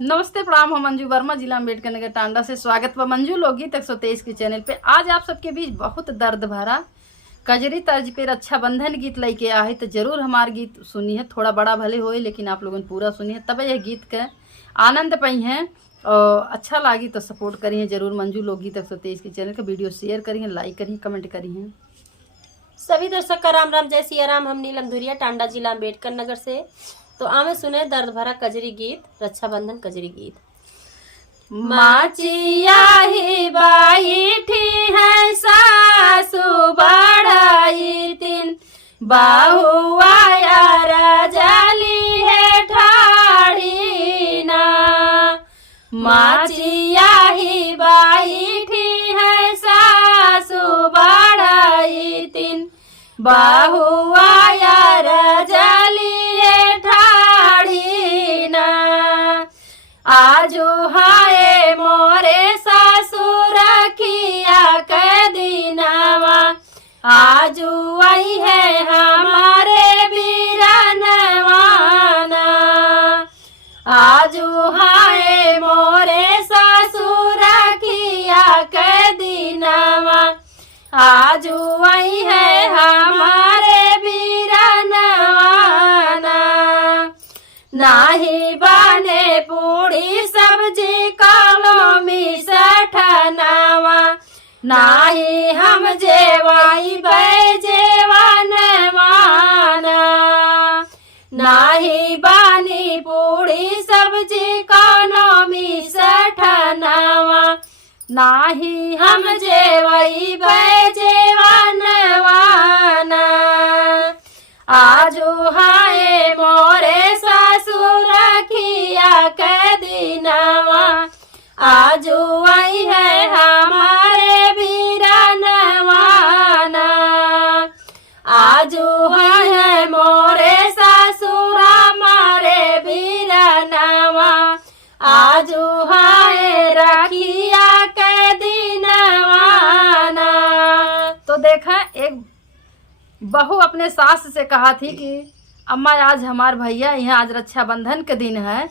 नमस्ते, प्रणाम। हम मंजू वर्मा, जिला अम्बेडकर नगर टांडा से स्वागत बा मंजू लोकगीत 123 के चैनल पे। आज आप सबके बीच बहुत दर्द भरा कजरी तर्ज पे रक्षाबंधन गीत लेके आए, तो जरूर हमार गीत सुनिए। थोड़ा बड़ा भले होए लेकिन आप लोगों ने पूरा सुनिए, तब यह गीत के आनंद पाई हैं और अच्छा लगी तो सपोर्ट करिए जरूर। मंजू लोकगीत 123 के चैनल का वीडियो शेयर करिए, लाइक करिए, कमेंट करिए। सभी दर्शक का राम राम, जय सिया राम। हम नीलम धुरिया, टांडा जिला अम्बेडकर नगर से। तो आमे सुने दर्द भरा कजरी गीत, रक्षाबंधन कजरी गीत। माचिया ही बैठी है सासु बढ़ाई तीन, बहुआ रजली है ठाड़ी ना। माचिया ही बैठी है सासु बढ़ाई तीन, बहुआ रजली आजो हाय मोरे ससुर किया के दिनवा, आजू वही है हमारे बीरनवाना। आजू हाय मोरे ससुर किया के दिनवा, आजू वही है हमारे बीरनवाना। नाही बने पूड़ी सब्जी कालो मिसठनवा, नाही हम जेवाई जेवन माना। नाही बनी पूड़ी सब्जी कालो मिसठनवा, नाही हम जेवाई जेवन माना। आजू हाय मोरे ससुर किया के दिनवा, आजू वही है हमारे बीरनवाना। आजू है मोरे ससुर हमारे बीरनवा, आजू हाय रखिया के दिनवाना। तो देखा, एक बहू अपने सास से कहा थी कि अम्मा आज हमार भैया यहाँ आज रक्षाबंधन के दिन है,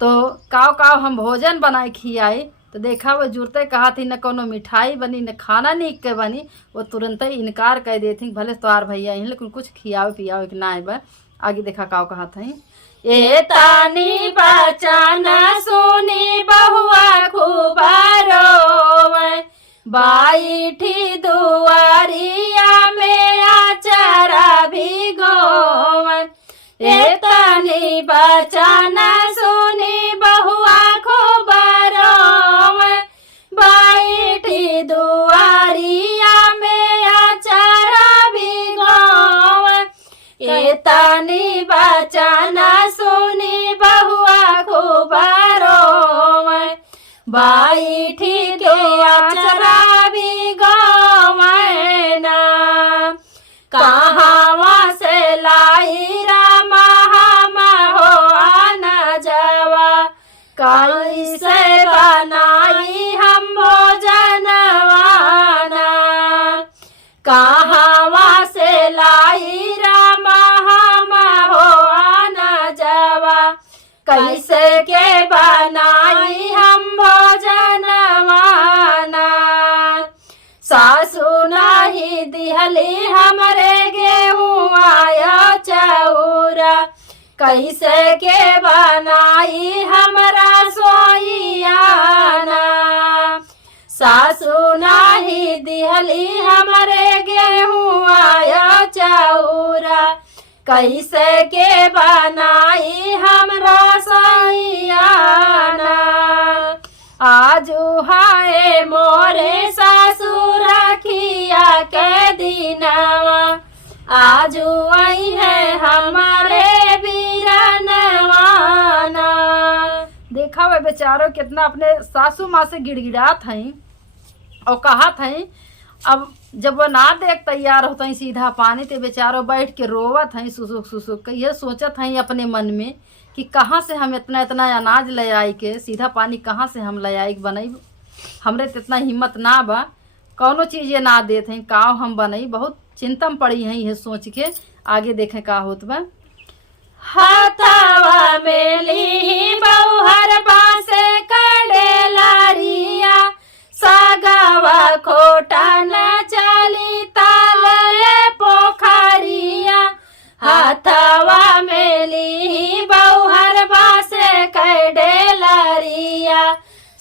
तो काव काव हम भोजन बनाए खियाई। तो देखा वो जुड़ते कहा थी न कोनो मिठाई बनी न खाना नीक के बनी, वो तुरंत ही इनकार कर देती भले तोहार भैया ही लेकिन कुछ खियावे पियावे कि ना है। आगे देखा काव कहा था, ए तानी बचाना सुनी बहुआ खूब रोवे, बैठी दुआरिया में आचारा भिगोवन। ए तानी बचाना सुनी बहुआ खूब रोवे, बैठी दुआरिया में आचारा भिगोवन। ए तानी बचाना सुनी बहुआ खूब रोवे, बैठी दुआरा भिगोवना। कहाँ से लाई रामा हम हो आना जवा, कैसे बनाई हम भोजनवाना। कहाँ से लाई रामा हम हो आना जवा, कैसे के बनाई हम भोजनवाना। सासु नाही दिहली हमरे गेहूँ आया चौरा, कैसे के बनाई हमरा सोइयाना। सासु नाही दिहली हमरे गेहूँ आया चौरा, कैसे के बनाई हमरा सोइयाना। आजू हाय मोरे ससुर किया के दिनवा, आजू आई है हमारे बीरनवाना। देखा वह बेचारो कितना अपने सासू माँ से गिड़गिड़ात हैं और कहा हैं। अब जब वो ना देख तैयार होता है सीधा पानी, तो बेचारो बैठ के रोवत हैं सुसुक सुसुक। ये सोचत हैं अपने मन में कि कहाँ से हम इतना इतना अनाज ले आई के सीधा पानी कहाँ से हम ले आई बनई। हमरे तो इतना हिम्मत ना बा, कौनो चीज़ ये ना देते हैं काव हम बनई। बहुत चिंता में पड़ी हैं ये सोच के। आगे देखें का होत बा। हाथवा में ली बहुहर बा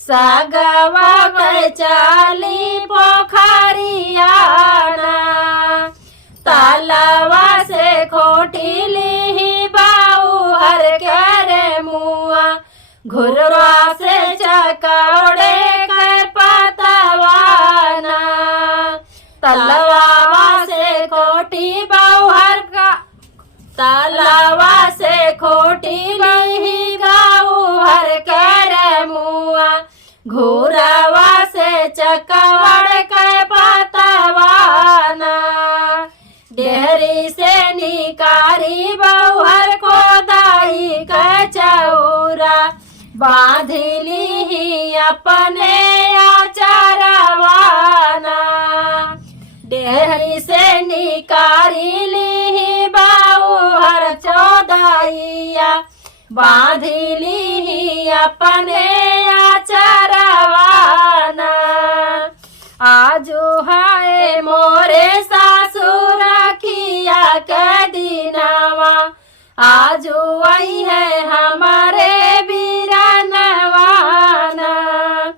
सागवा के चाली पोखरियाना तालावा से खोटी ली बाऊ हर करे मुआ घुरवा से चकौड़े कर पतवाना तलवा से खोटी बाऊ हर का तालावा से खोटी ली गाऊ हर करे मुआ घुरवा से चकौड़ कर पतवाना डेहरी से निकारी बहुहर को दाई का चौरा बांधली ही अपने आचारवाना डेहरी से निकारी ली बहुहर चौदाइया बांधली ही अपने आचारवाना आजो हाय मोरे सासुर किया के दिनावा आजो आई है हमारे बीरानवाना।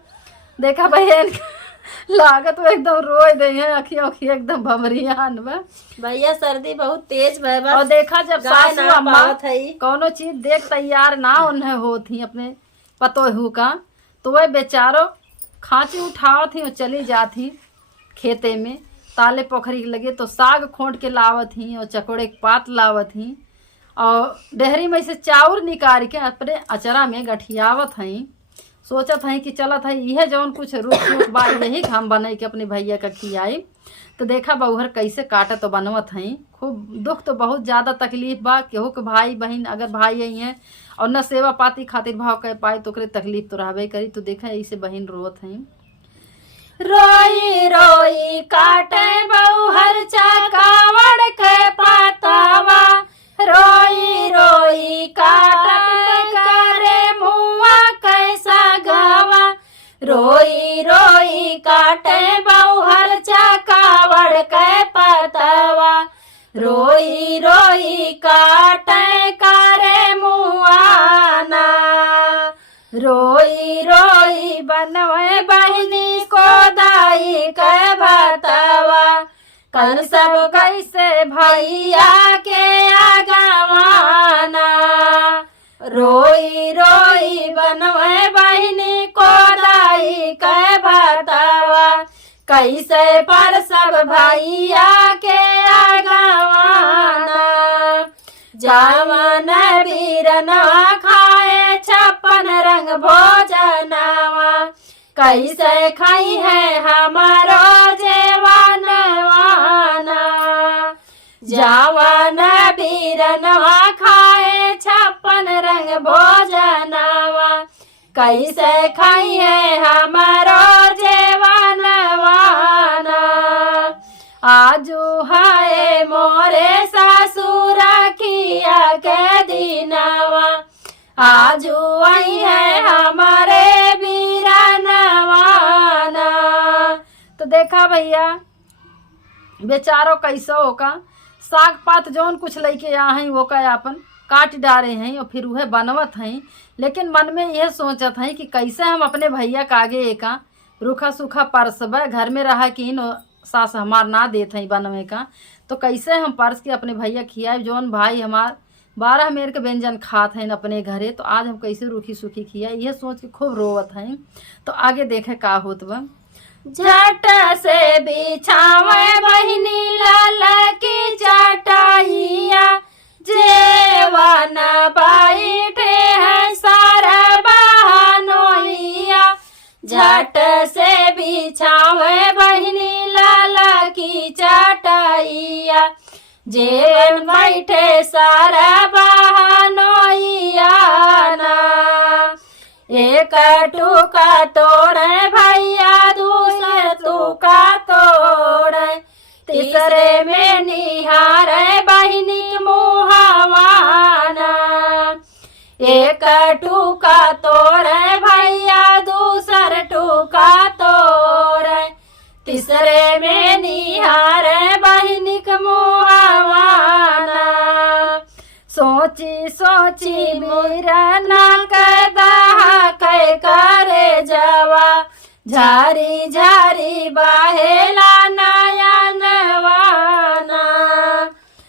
देखा बहन लागत वो एकदम रोए दे है अखियां अखियां एकदम भमरियान बा भैया सर्दी बहुत तेज बा और देखा जब सासू अम्मा कोनो चीज देख तैयार ना उन्हें होती अपने पतोहू का तो वह बेचारो खांची उठावत थी और चली जाती खेते में ताले पोखरी लगे तो साग खोंट के लावत ही और चकोड़े के पात लावत ही और डेहरी में से चाउर निकाल के अपने अचरा में गठियावत हई सोचत हई कि चलत हई यह जौन कुछ रूप बा यही हम बनाई के अपने भैया का खियाई तो देखा बहुहर कैसे काटत तो बनवत हई खूब दुख तो बहुत ज़्यादा तकलीफ बा केहू के भाई बहन अगर भाई आई हैं और न सेवा पाती खातिर भाव कह पाए तो ओकरे तकलीफ तो रहबे करी तो देखा ऐसे बहन रोत हई रोई रोई काटे बहुहर चकावड़ के पातावा रोई रोई काटत करे मुआ कैसा गवा रोई रोई काटे बहुहर चकावड़ के पतवा रोई रोई काटे करे मुआना रोई रोई बनवे बहनी को दाई के भतवा कर सब कैसे भैया के आगवाना रोई रोई बनवे बहनी को दाई के भतवा कैसे पर सब भैया के आगवाना जावन बीरना खाए 56 रंग भोजनवा कैसे खाई है हमारो जेवानवाना जावन बीरनवा खाए 56 रंग भोजनवा कैसे खाई है हमारो जेवानवाना आजू हाय मोरे सासुर किया के दिनावा आजू आई है हमारे बीरानवाना। तो देखा भैया बेचारो कैसा होका साग पात जौन कुछ लेके आ हैं वो का अपन काट डारे हैं और फिर वह बनवत हैं लेकिन मन में यह सोचत हैं कि कैसे हम अपने भैया के आगे एका रूखा सूखा परसब घर में रहा कि सास हमार ना देत हैं बनवे का तो कैसे हम परस के अपने भैया खियाए जौन भाई हमार 12 मेर के व्यंजन खात हैं अपने घरे तो आज हम कैसे रूखी सूखी खियाए यह सोच के खूब रोवत हैं। तो आगे देखे का होत बा झट से बिछावे बहिनी लाल की चटाइया जेवन बैठे है सारा बहनोइया झट से बिछावे बहिनी लाल की चटाइया जेवन बैठे सारा बहनोइया ना एक टूका तोड़े भैया दूसरे टूका तोड़े तीसरे में निहारे बहिनी मुहावाना एक टूका तोड़े भैया दूसर टूका तोड़े तीसरे में निहारे बहिनी मुहावाना सोची सोची मेरा ना कदा कै करे जा झारी झारी बहेला नयनवाना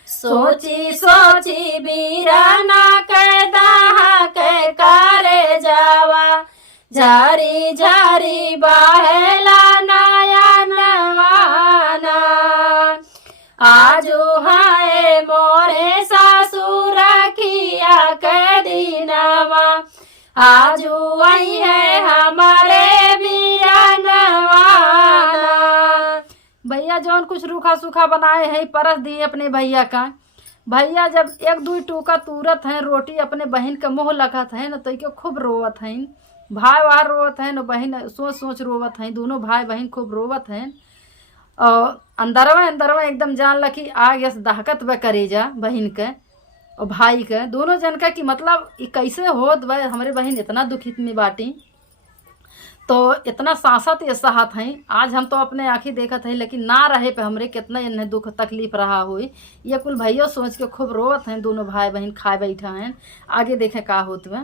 सोची सोची बीराना के दाह के करे जावा झारी झारी बहेला नयनवाना आजू हाय मोरे सासुर किया के दिनवा आजू आई है हमारे बीरनवाना। भैया जौन कुछ रूखा सूखा बनाए हैं परस दिए अपने भैया का। भैया जब एक दू टूका तुरत हैं रोटी अपने बहन के मुँह लगत है न तो खूब रोवत हैं। भाई वहाँ रोवत हैं न बहन सोच सोच रोवत हैं। दोनों भाई बहन खूब रोवत हैं और अंदरवा एकदम जान लगी आगे दहकत व करेजा बहन के और भाई के दोनों जन का कि मतलब ये कैसे होत भाई हमारे बहन इतना दुखित में बाटी तो इतना सांसत ये सहत हैं। आज हम तो अपने आँखी देखत हैं लेकिन ना रहे पे हमरे कितना इन्हें दुख तकलीफ रहा हुई। ये कुल भैया सोच के खूब रोवत हैं। दोनों भाई बहन खाए बैठा हैं। आगे देखें का होत वे।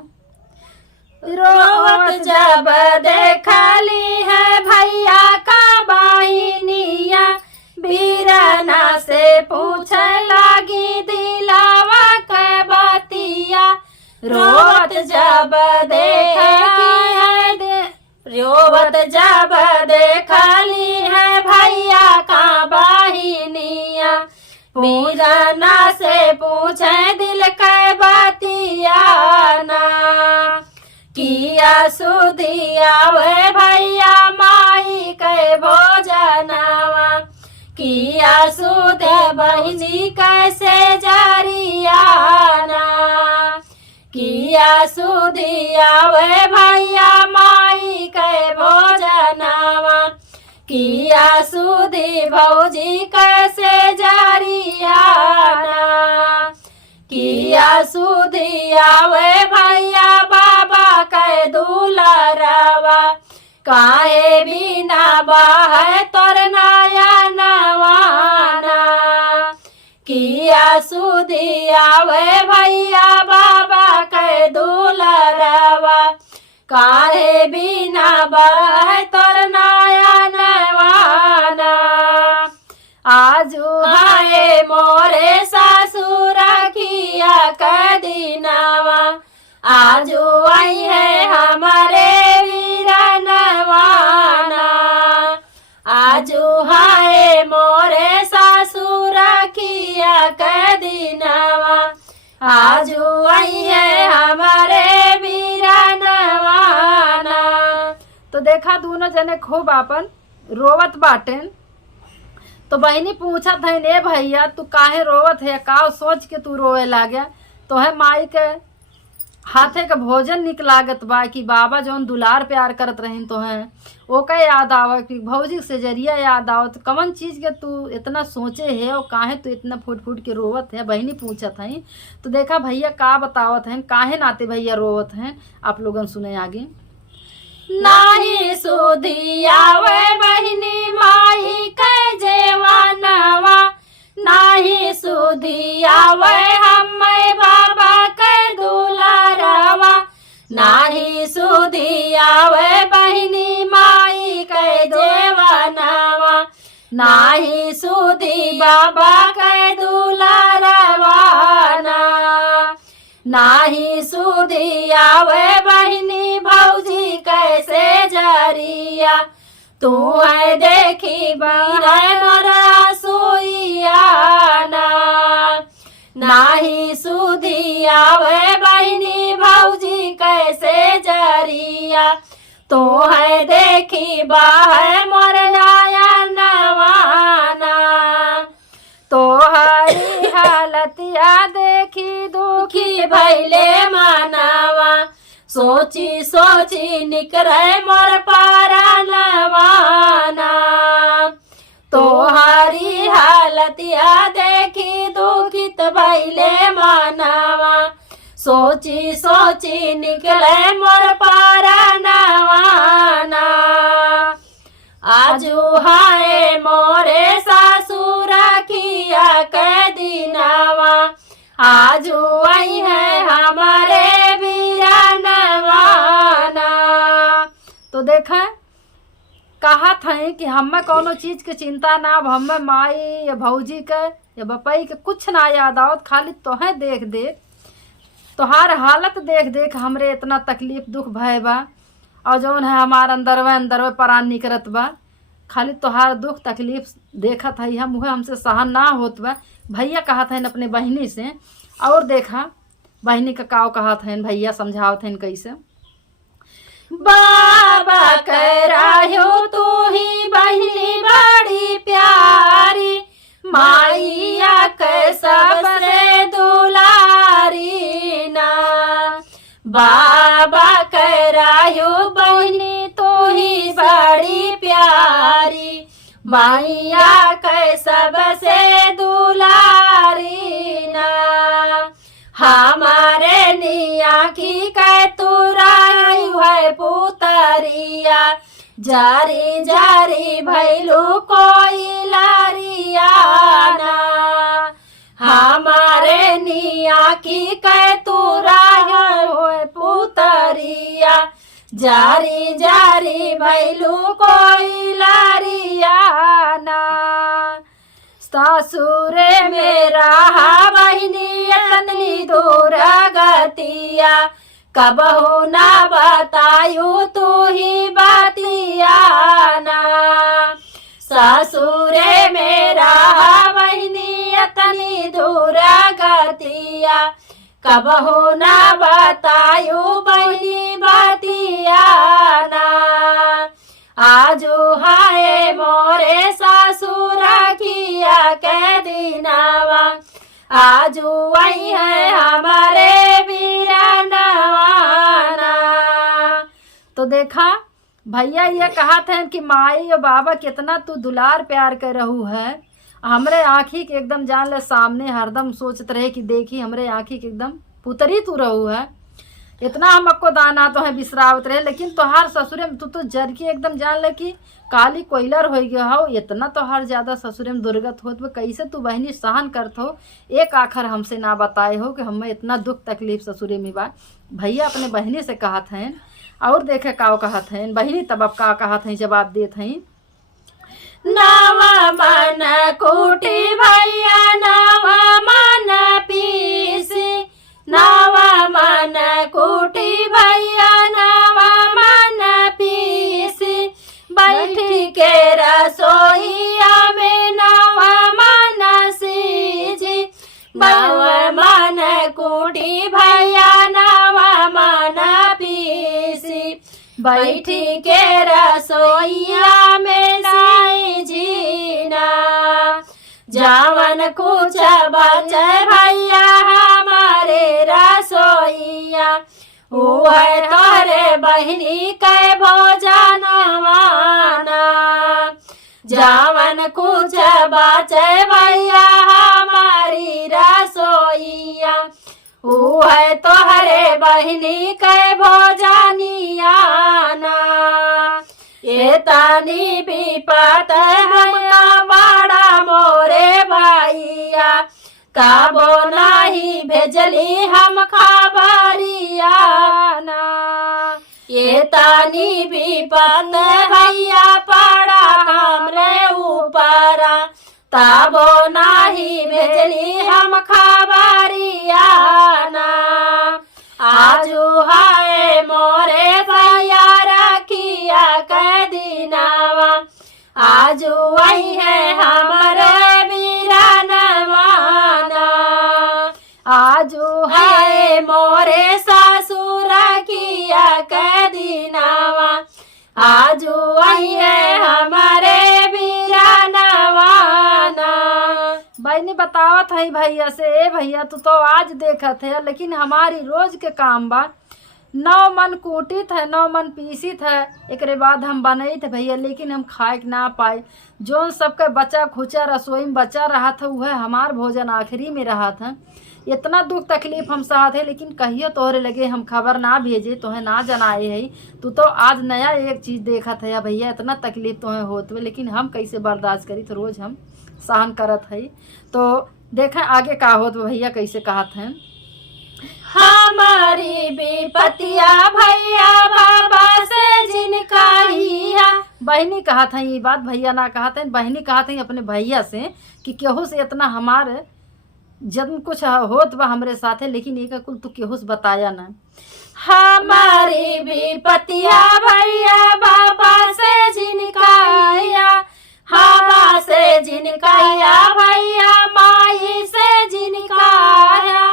रोवत जब देखली है भैया का बहिनिया बीरना से पूछे लगी दिलावा के बतिया रोवत जब रोवत जब देखली है भैया का बहिनिया बीरना से पूछे दिल के बतिया ना किया सुधिया वे भैया माई के भोजनवा किया सुधे बहिनी कैसे जरियाना किया सुधिया वे भैया माई के भोजनवा किया सुधी भौजी कैसे जरियाना किया सुधिया वे भैया बाबा के दुलारवा काहे बिना बाहे तोर नयनवाना किया सुधिया वे भैया बाबा के दुलारवा काहे बिना बाहे तोर नयनवाना आजू हाय मोरे सासुर किया के दिनवा आजू आई है हमारे वीरनवाना आजू हाय मोरे सासुर किया के दिनवा आजू आई है हमारे वीरनवाना। तो देखा दोनों जने खूब आपन रोवत बाटेन। तो बहनी पूछत है ने भैया तू काहे रोवत है का सोच के तू रोवे लागे तो है माई के हाथे का भोजन निक लागत बा कि बाबा जौन दुलार प्यार करत रहिन तो है वो का याद आवा कि भौजी से जरिया याद आवत कौन चीज के तू इतना सोचे है और काहे तू इतना फूट फूट के रोवत है बहनी पूछत है। तो देखा भैया का बतावत हैं काहे नाते भैया रोवत हैं आप लोगन सुने आगे। नाही सुधिया वे बहिनी माई के जेवानवा नाही सुधिया वे हमें बाबा के दुलारवा नाही सुधिया वे बहिनी माई के जेवानवा नाही सुधी बाबा के दुलारवा नाही सुधिया वे बहिनी भौजी कैसे जरिया तू है देखी बीरनरा सुइयाना नाही सुधिया वे बहिनी भौजी कैसे जरिया तू है देखी बाहे मोर नयनवाना तो हरी हालतिया देखी दुखी भैले मानवा सोची सोची निकरे मोर पारनवाना तो हरी हालतिया देखी दुखित भैले मानवा सोची सोची निकले मोर पारनवाना आजू हाय मोरे सासुर किया के दिनवा आजू आई है हमारे बीरनवाना। तो देखा कहा थे कि हमें कोनो चीज के चिंता ना, अब हमें माई या भौजी के या बपई के कुछ ना याद आवत, खाली तोहे देख देख, तोहार हालत देख देख हमरे इतना तकलीफ दुख भय बा, और जौन है हमार अंदरवे परान निकरत बा, खाली तोहार दुख तकलीफ देखत है हम, वह हमसे सहन ना होत बा। भैया कहा था अपने बहनी से, और देखा बहनी का काव कहा था भैया समझावत हैं कैसे। बाबा कह रहो तू ही बहनी बड़ी प्यारी, माइया के सबसे दुलारी ना। बाबा कह रहो बहनी तू ही बड़ी प्यारी, माइया के सबसे दुलारी ना। हमारे निया की कह तू रही है पुतरिया, जारी जारी भैलू कोई लारिया ना। हमारे निया की कह तू रही है पुतरिया, जारी जारी भैलू कोई लारिया ना। सासुरे मेरा बहनी अतनी दूर गतिया, कबहू ना बतायू तू ही बातिया ना। सासुरे मेरा बहनी अतनी दूर गतिया, कबहू ना बतायू बहनी बातिया ना। आजू हाय मोरे सासुर किया के दिनावा, आजू वही है हमारे बीरानवाना। तो देखा भैया ये कहा था कि माई और बाबा कितना तू दुलार प्यार कर रहू है, हमरे आँखी के एकदम जान ले सामने हरदम सोचत रहे कि देखी हमरे आँखी के एकदम पुतरी तू रहू है, इतना हमको दाना तो है बिसरावत रहे, लेकिन तोहार ससुरे में तू तो जर की एकदम जान ले कि काली कोयलर हो गया हो, इतना तोहार ज्यादा ससुरे में दुर्गत होत, कैसे तू बहनी सहन करत हो, एक आखर हमसे ना बताए हो कि हमें इतना दुख तकलीफ ससुरे में बा। भैया अपने बहनी से कहा थे, और देखे का कहा थे बहनी, तब अब का कहा थे जवाब देत हैं। नावा मन कोटी भैया नावा मन पीसी, नावा मन कोटी भैया नावा मन पीसी। बैठी के रसोईया में नावा मन सीजी, नावा मन कोटी भैया नावा मन पीसी। बैठी के रसोईया में नाई जीना, जावन कुछ बचे भैया हमारे रसोईया, वो है तारे बहनी के भोजनवाना। जावन कुछ बचे भैया हमारी रसोईया, वो है तोहरे बहनी के भोजनिया ना। ये तानी विपत हमका बड़ा मोरे भैया, काबो नहीं भेजली हम खबरिया ना। ये तानी विपत भैया पड़ा हमरे ऊपरा, ताबो नहीं भेजली हम खबरिया ना। आजू हाय मोरे भैया रखिया के दिनावा, आजू वही है हमारे बीरानवाना। आजू है मोरे सासुर किया के दिनावा, आजू वही है हमारे बीरानवाना। बहनी बतावत है भैया से, ए भैया तू तो आज देखत है, लेकिन हमारी रोज के काम बा, 9 मन कूटित है 9 मन पीसित है, एक बाद हम बनाई थे भैया, लेकिन हम खाए ना पाए। जो सबके बचा खुचा रसोई में बचा रहा था, वह हमार भोजन आखिरी में रहा था। इतना दुख तकलीफ हम सहत है, लेकिन कहियो तोहरे लगे हम खबर ना भेजे, तोहे ना जनाए है। तू तो आज नया एक चीज देखत है भैया, इतना तकलीफ तोहे होत हुए, लेकिन हम कैसे बर्दाश्त करी, तो रोज हम सहन करत है। तो देखें आगे का होत भैया कैसे कहत हैं। हमारी विपतिया भैया बाबा से जिनका ही है, बहनी कहा था ये बात, भैया ना कहा था, बहनी कहा था अपने भैया से कि केहू से इतना हमारे जब कुछ होत बा हमरे साथे, लेकिन एक कुल तू केहू से बताया ना। हमारी भी पतिया भैया बाबा से जिनकाया, बाबा से जिनकाया भैया माई से जिनकाया।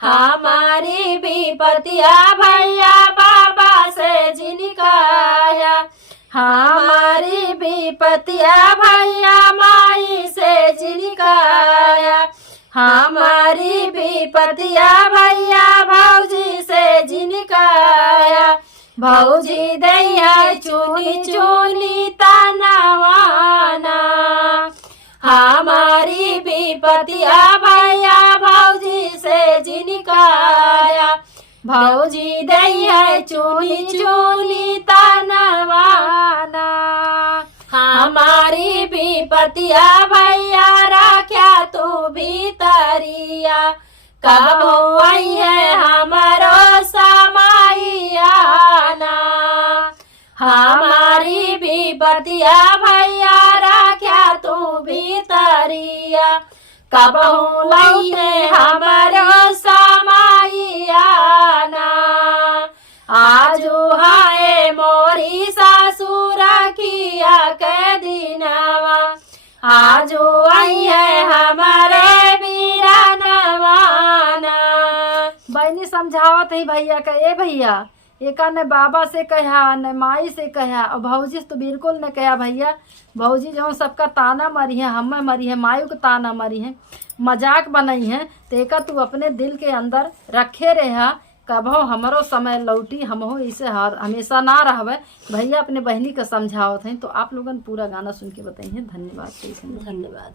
हमारी भी पतिया भैया बाबा से जिनकाया, हमारी भी पतिया भैया माई से जिनकाया। हमारी भी पतिया भैया भौजी से जिनकाया, भौजी दैया चुनी चुनी तनवाना। हमारी भी पतिया भैया भौजी से जिनकाया, भौजी दैया चुनी चुनी तनवाना। हमारी भी पतिया भैया राख्या तू भी तरिया, कब हुई है हमारो समाइयाना। हमारी भी पतिया भैया राख्या तू भी तरिया, कब हुई है हमारो समाइयाना। आजू हाय मोरी सासुर किया के दिनवा, आजू आई है हमारे बीरा नवाना। बहनी समझावत है भैया का, ए भैया एका ने बाबा से कहा न माई से कहा, और भौजी से तो बिल्कुल न कहा भैया। भौजी जो सबका ताना मरी है, हमें मरी है, मायू को ताना मरी है, मजाक बनाई है, तो एका तू अपने दिल के अंदर रखे रहा, कबो हमारो समय लौटी, हम हो इसे हमेशा ना रहवे। भैया अपने बहनी का समझावत हैं। तो आप लोगन पूरा गाना सुन के बताइए। धन्यवाद। धन्यवाद।